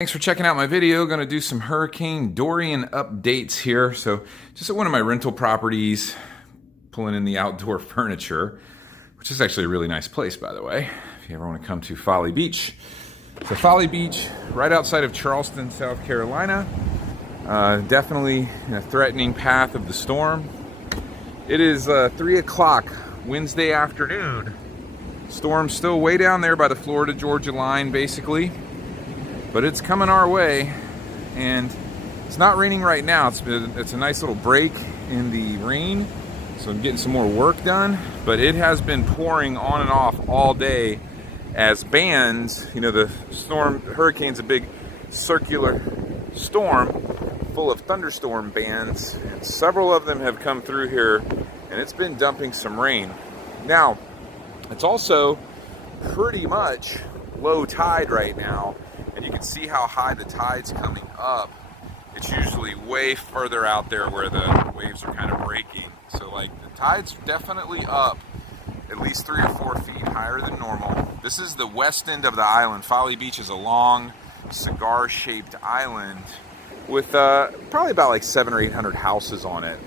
Thanks for checking out my video. Going to do some Hurricane Dorian updates here. So just at one of my rental properties, pulling in the outdoor furniture, which is actually a really nice place, by the way, if you ever want to come to Folly Beach. So Folly Beach, right outside of Charleston, South Carolina. Definitely in a threatening path of the storm. It is 3 o'clock Wednesday afternoon. Storm's still way down there by the Florida-Georgia line, basically. But it's coming our way, and it's not raining right now. It's a nice little break in the rain, so I'm getting some more work done. But it has been pouring on and off all day as bands, you know, the hurricane's a big circular storm full of thunderstorm bands, and several of them have come through here, and it's been dumping some rain. Now, it's also pretty much low tide right now. And you can see how high the tide's coming up. It's usually way further out there where the waves are kind of breaking. So like the tide's definitely up at least 3 or 4 feet higher than normal. This is the west end of the island. Folly Beach is a long cigar-shaped island with probably about like 700 or 800 houses on it.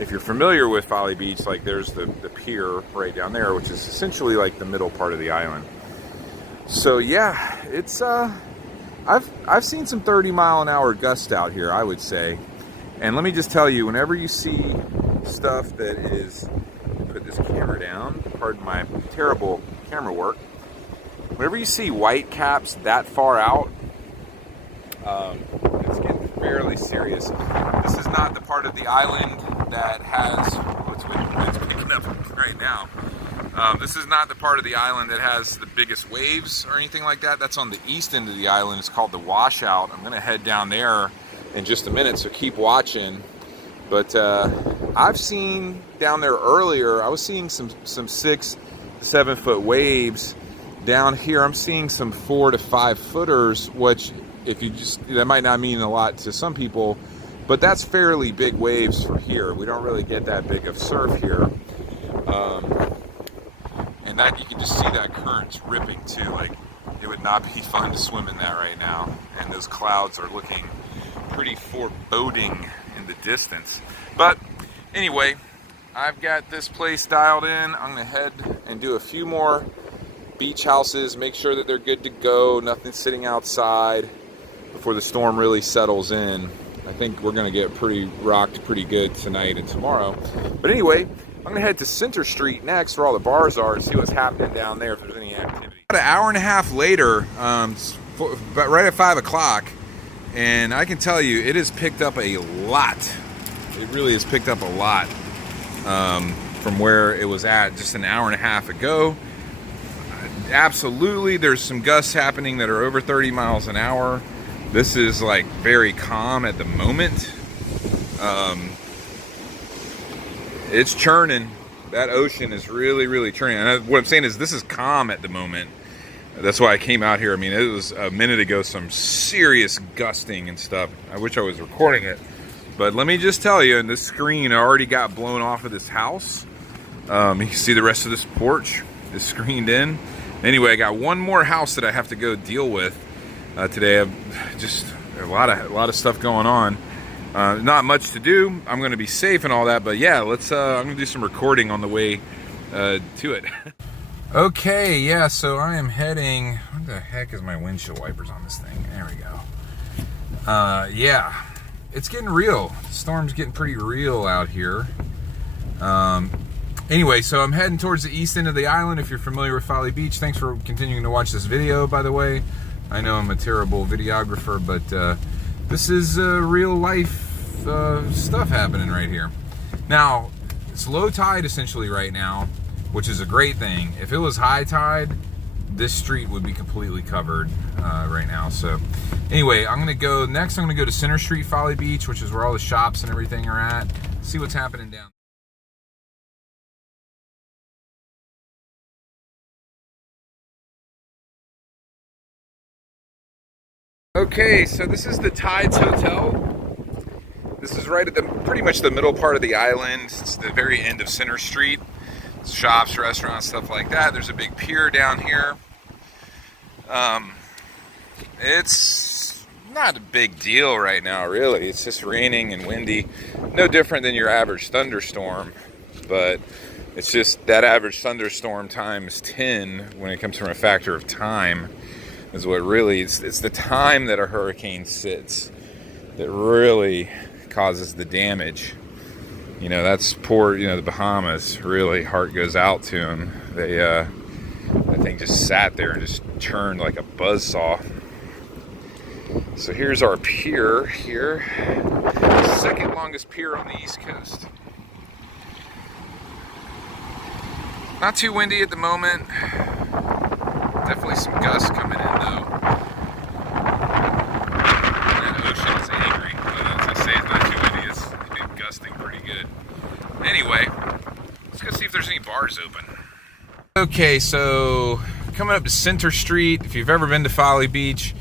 If you're familiar with Folly Beach, like there's the pier right down there, which is essentially like the middle part of the island. So yeah, it's I've seen some 30-mile-an-hour gusts out here, I would say. And let me just tell you, whenever you see stuff that is, put this camera down, pardon my terrible camera work. Whenever you see white caps that far out, it's getting fairly serious. This is not the part of the island that has, it's picking up right now. This is not the part of the island that has the biggest waves or anything like that. That's on the east end of the island. It's called the washout. I'm gonna head down there in just a minute, so keep watching. But I've seen down there earlier, I was seeing some 6 to 7 foot waves. Down here, I'm seeing some 4 to 5 footers, which if you that might not mean a lot to some people, but that's fairly big waves for here. We don't really get that big of surf here. And that, you can just see that current's ripping too. Like, it would not be fun to swim in that right now. And those clouds are looking pretty foreboding in the distance. But anyway, I've got this place dialed in. I'm gonna head and do a few more beach houses, make sure that they're good to go, nothing's sitting outside before the storm really settles in. I think we're gonna get rocked pretty good tonight and tomorrow. But anyway, I'm gonna head to Center Street next, where all the bars are, and see what's happening down there, if there's any activity. About an hour and a half later, but right at 5 o'clock, and I can tell you, it has picked up a lot. It really has picked up a lot from where it was at just an hour and a half ago. Absolutely, there's some gusts happening that are over 30 miles an hour. This is like very calm at the moment. It's churning. That ocean is really, really churning. And what I'm saying is this is calm at the moment. That's why I came out here. I mean, it was a minute ago some serious gusting and stuff. I wish I was recording it. But let me just tell you, and this screen already got blown off of this house. You can see the rest of this porch is screened in. Anyway, I got one more house that I have to go deal with today. I've just a lot of stuff going on. Not much to do. I'm going to be safe and all that, but yeah, I'm going to do some recording on the way to it. Okay, yeah, so I am heading, what the heck is my windshield wipers on this thing? There we go. Yeah, it's getting real. The storm's getting pretty real out here. Anyway, so I'm heading towards the east end of the island. If you're familiar with Folly Beach, thanks for continuing to watch this video, by the way. I know I'm a terrible videographer, but this is real life stuff happening right here. Now, it's low tide essentially right now, which is a great thing. If it was high tide, this street would be completely covered right now. So anyway, I'm gonna go to Center Street, Folly Beach, which is where all the shops and everything are at. See what's happening down. Okay, so this is the Tides Hotel. This is right at pretty much the middle part of the island. It's the very end of Center Street. It's shops, restaurants, stuff like that. There's a big pier down here. It's not a big deal right now, really. It's just raining and windy. No different than your average thunderstorm, but it's just that average thunderstorm times 10 when it comes from a factor of time is what really, it's the time that a hurricane sits that really causes the damage. You know, that's poor, the Bahamas, really, heart goes out to them. They, that thing just sat there and just churned like a buzzsaw. So here's our pier here, the second longest pier on the East Coast. Not too windy at the moment. Definitely some gusts coming in though. The ocean's angry, but as I say, it's not too windy. It's been gusting pretty good. Anyway, let's go see if there's any bars open. Okay, so coming up to Center Street. If you've ever been to Folly Beach,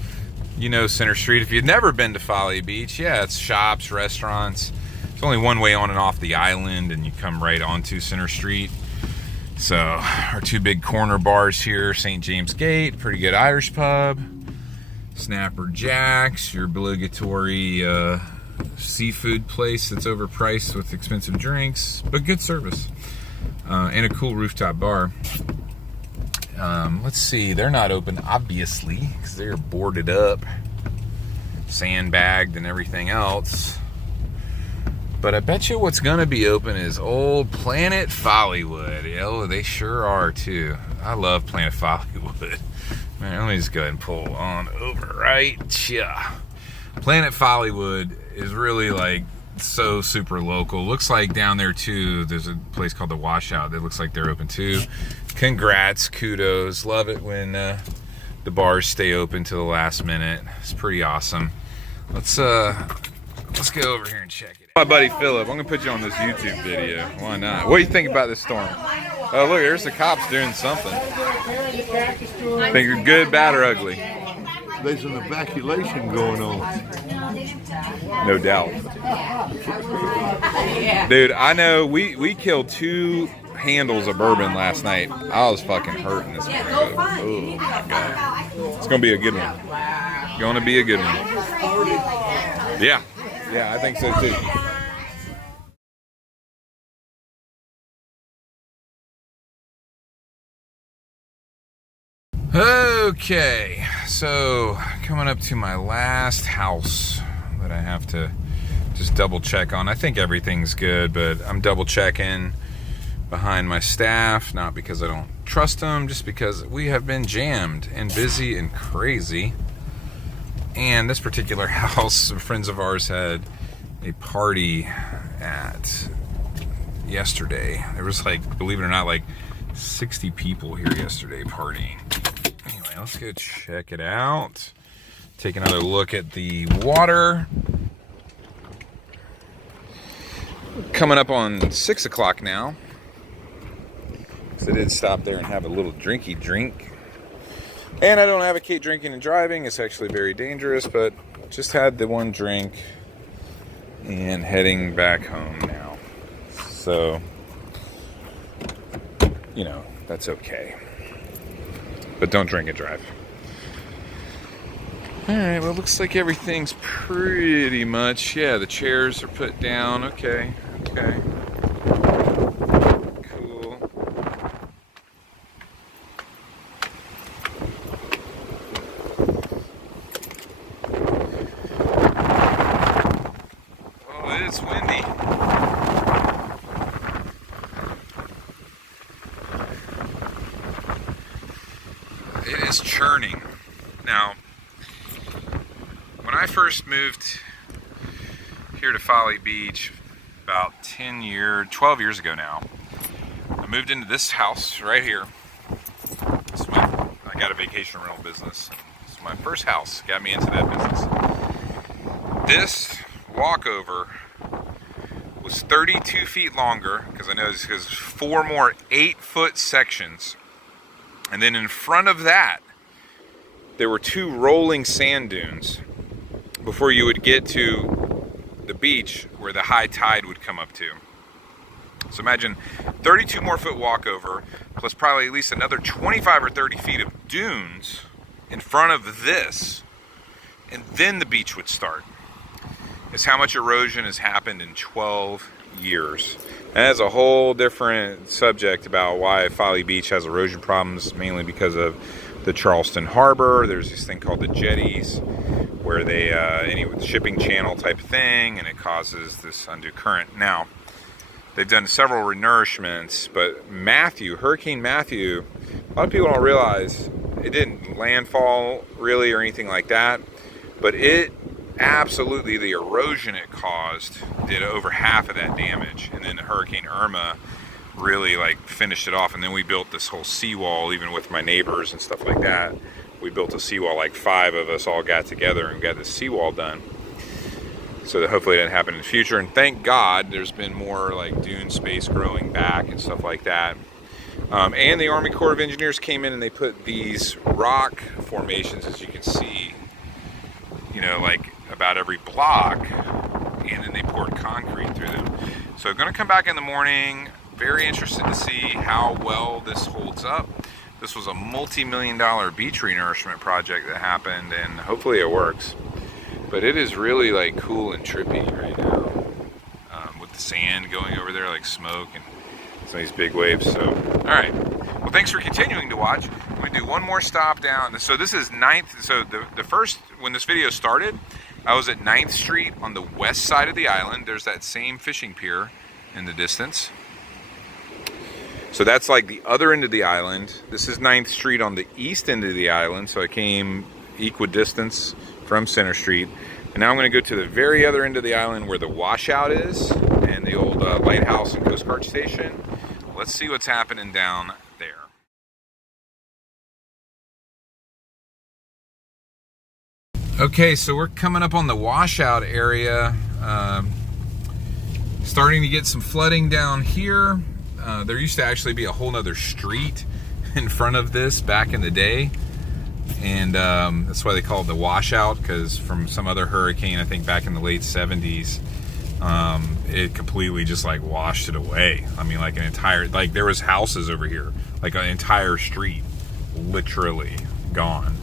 you know Center Street. If you've never been to Folly Beach, yeah, it's shops, restaurants. There's only one way on and off the island, and you come right onto Center Street. So our two big corner bars here, St. James Gate, pretty good Irish pub. Snapper Jack's, your obligatory seafood place that's overpriced with expensive drinks, but good service. And a cool rooftop bar. Let's see, they're not open, obviously, because they're boarded up, sandbagged, and everything else. But I bet you what's going to be open is old Planet Follywood. Oh, they sure are, too. I love Planet Follywood. Man, let me just go ahead and pull on over right. Yeah. Planet Follywood is really, like, so super local. Looks like down there, too, there's a place called The Washout that looks like they're open, too. Congrats, kudos. Love it when the bars stay open till the last minute. It's pretty awesome. Let's go over here and check it out. My buddy Philip, I'm gonna put you on this YouTube video. Why not? What do you think about this storm? Oh, look, there's the cops doing something. Think you're good, bad, or ugly? There's an evacuation going on. No doubt. Dude, I know we killed 2 handles of bourbon last night. I was fucking hurting this morning. Oh my God. It's gonna be a good one. Gonna be a good one. Yeah, I think so too. Okay, so coming up to my last house that I have to just double check on. I think everything's good, but I'm double checking behind my staff, not because I don't trust them, just because we have been jammed and busy and crazy. And this particular house, some friends of ours had a party at yesterday. There was, like, believe it or not, like 60 people here yesterday partying. Anyway, let's go check it out. Take another look at the water. Coming up on 6 o'clock now. So I did stop there and have a little drinky drink. And I don't advocate drinking and driving. It's actually very dangerous, but just had the one drink and heading back home now. So, that's okay. But don't drink and drive. Alright, well, looks like everything's pretty much, yeah, the chairs are put down. Okay. Cool. Oh, it is windy. It is churning. Now, when I first moved here to Folly Beach about 12 years ago now, I moved into this house right here. I got a vacation rental business. It's my first house, got me into that business. This walkover was 32 feet longer, because I know this because 4 more 8-foot sections. And then in front of that, there were 2 rolling sand dunes before you would get to the beach where the high tide would come up to. So imagine 32 more foot walkover, plus probably at least another 25 or 30 feet of dunes in front of this, and then the beach would start. It's how much erosion has happened in 12 years. And that's a whole different subject about why Folly Beach has erosion problems, mainly because of the Charleston harbor. There's this thing called the jetties, where they, shipping channel type thing, and it causes this undue current. Now, they've done several renourishments, but Hurricane Matthew, a lot of people don't realize it didn't landfall really or anything like that, but it absolutely, the erosion it caused did over half of that damage. And then Hurricane Irma really like finished it off, and then we built this whole seawall, even with my neighbors and stuff like that. We built a seawall, like 5 of us all got together and got this seawall done, so that hopefully it doesn't happen in the future. And thank God there's been more like dune space growing back and stuff like that. And the Army Corps of Engineers came in and they put these rock formations, as you can see, like about every block, and then they poured concrete through them. So I'm gonna come back in the morning, very interested to see how well this holds up. This was a multi-million-dollar beach renourishment project that happened, and hopefully it works. But it is really like cool and trippy right now, with the sand going over there like smoke and some of these big waves. So, all right. Well, thanks for continuing to watch. I'm gonna do one more stop down. So this is 9th. So the first, when this video started, I was at 9th Street on the west side of the island. There's that same fishing pier in the distance. So that's like the other end of the island. This is 9th Street on the east end of the island. So I came equidistance from Center Street. And now I'm gonna go to the very other end of the island where the washout is and the old lighthouse and Coast Guard station. Let's see what's happening down there. Okay, so we're coming up on the washout area. Starting to get some flooding down here. There used to actually be a whole nother street in front of this back in the day. And that's why they call it the washout, because from some other hurricane, I think back in the late 70s, it completely just like washed it away. I mean, like an entire, like there was houses over here, like an entire street, literally gone.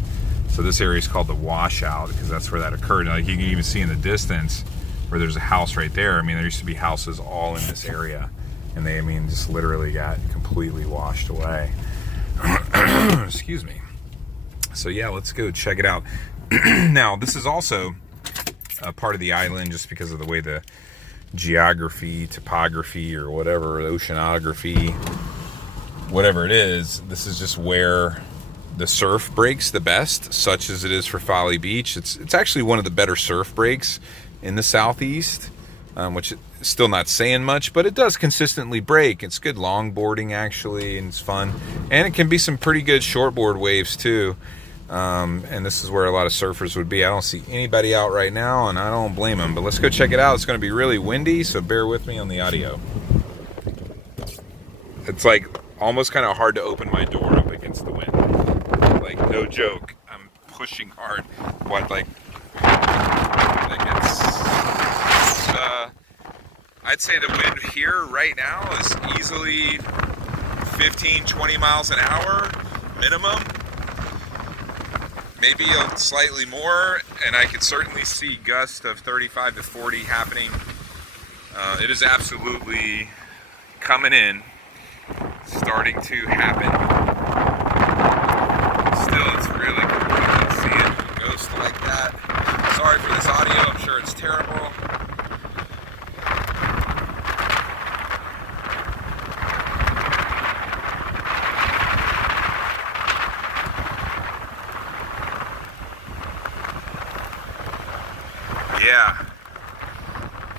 So this area is called the washout because that's where that occurred. Like you can even see in the distance where there's a house right there. I mean, there used to be houses all in this area, and they, I mean, just literally got completely washed away. Excuse me. So yeah, let's go check it out. Now, this is also a part of the island just because of the way the geography, topography, or whatever, oceanography, whatever it is, this is just where the surf breaks the best, such as it is for Folly Beach. It's actually one of the better surf breaks in the southeast, which is still not saying much, but it does consistently break. It's good longboarding actually, and it's fun, and it can be some pretty good shortboard waves too. And this is where a lot of surfers would be. I don't see anybody out right now, and I don't blame them, but let's go check it out. It's going to be really windy, so bear with me on the audio. It's like almost kind of hard to open my door up against the wind. Like, no joke, I'm pushing hard. What, like it's I'd say the wind here right now is easily 15-20 miles an hour minimum, maybe slightly more, and I could certainly see gusts of 35 to 40 happening. It is absolutely coming in, starting to happen. Still, it's really cool to see it ghost like that. Sorry for this audio, I'm sure it's terrible. Yeah,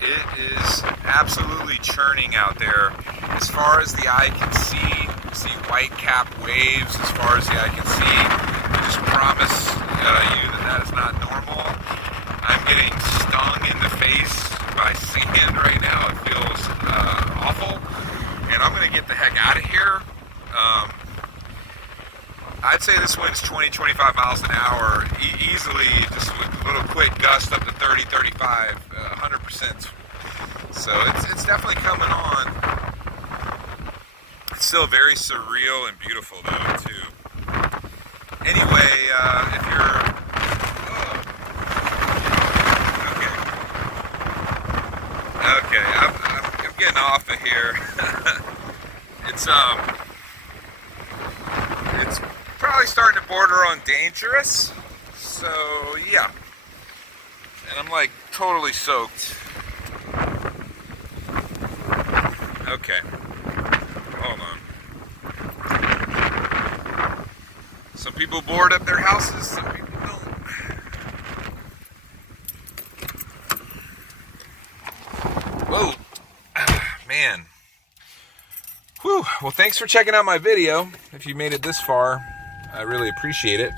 it is absolutely churning out there. As far as the eye can see white cap waves as far as the eye can see. I just promise you that is not normal. I'm getting stung in the face by sand right now. It feels awful, and I'm going to get the heck out of here. I'd say this wind's 20-25 miles an hour easily, just with a little quick gust up to 30-35, 100%. So it's definitely coming on. It's still very surreal and beautiful though too. Anyway, if you're here. It's probably starting to border on dangerous. So yeah. And I'm like totally soaked. Okay. Hold on. Some people board up their houses, some people don't. Whoa. Man. Whew. Well, thanks for checking out my video. If you made it this far, I really appreciate it.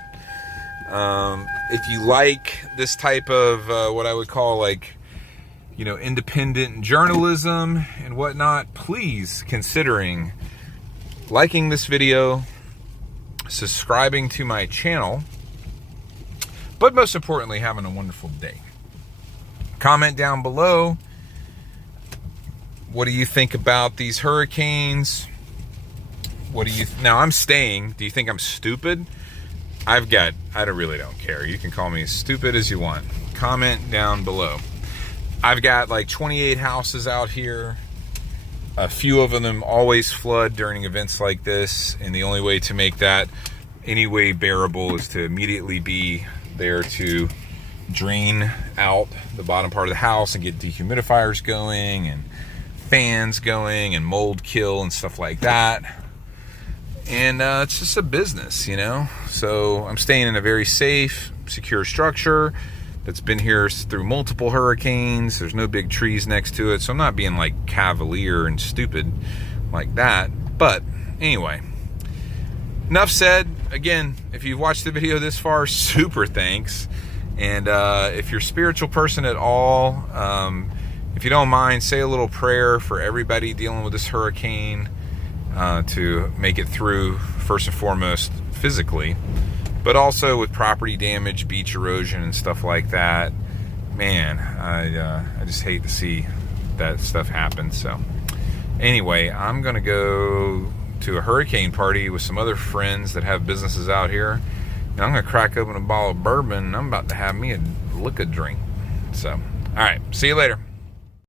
If you like this type of what I would call like, independent journalism and whatnot, please considering liking this video, subscribing to my channel, but most importantly, having a wonderful day. Comment down below. What do you think about these hurricanes? Now I'm staying. Do you think I'm stupid? I really don't care. You can call me as stupid as you want. Comment down below. I've got like 28 houses out here. A few of them always flood during events like this, and the only way to make that any way bearable is to immediately be there to drain out the bottom part of the house and get dehumidifiers going and fans going and mold kill and stuff like that. And it's just a business, So I'm staying in a very safe, secure structure that's been here through multiple hurricanes. There's no big trees next to it, so I'm not being like cavalier and stupid like that. But anyway, enough said. Again, if you've watched the video this far, super thanks. And if you're a spiritual person at all, if you don't mind, say a little prayer for everybody dealing with this hurricane, to make it through, first and foremost, physically, but also with property damage, beach erosion, and stuff like that. Man, I just hate to see that stuff happen. So anyway, I'm going to go to a hurricane party with some other friends that have businesses out here. And I'm going to crack open a bottle of bourbon, and I'm about to have me a liquor drink. So, all right, see you later.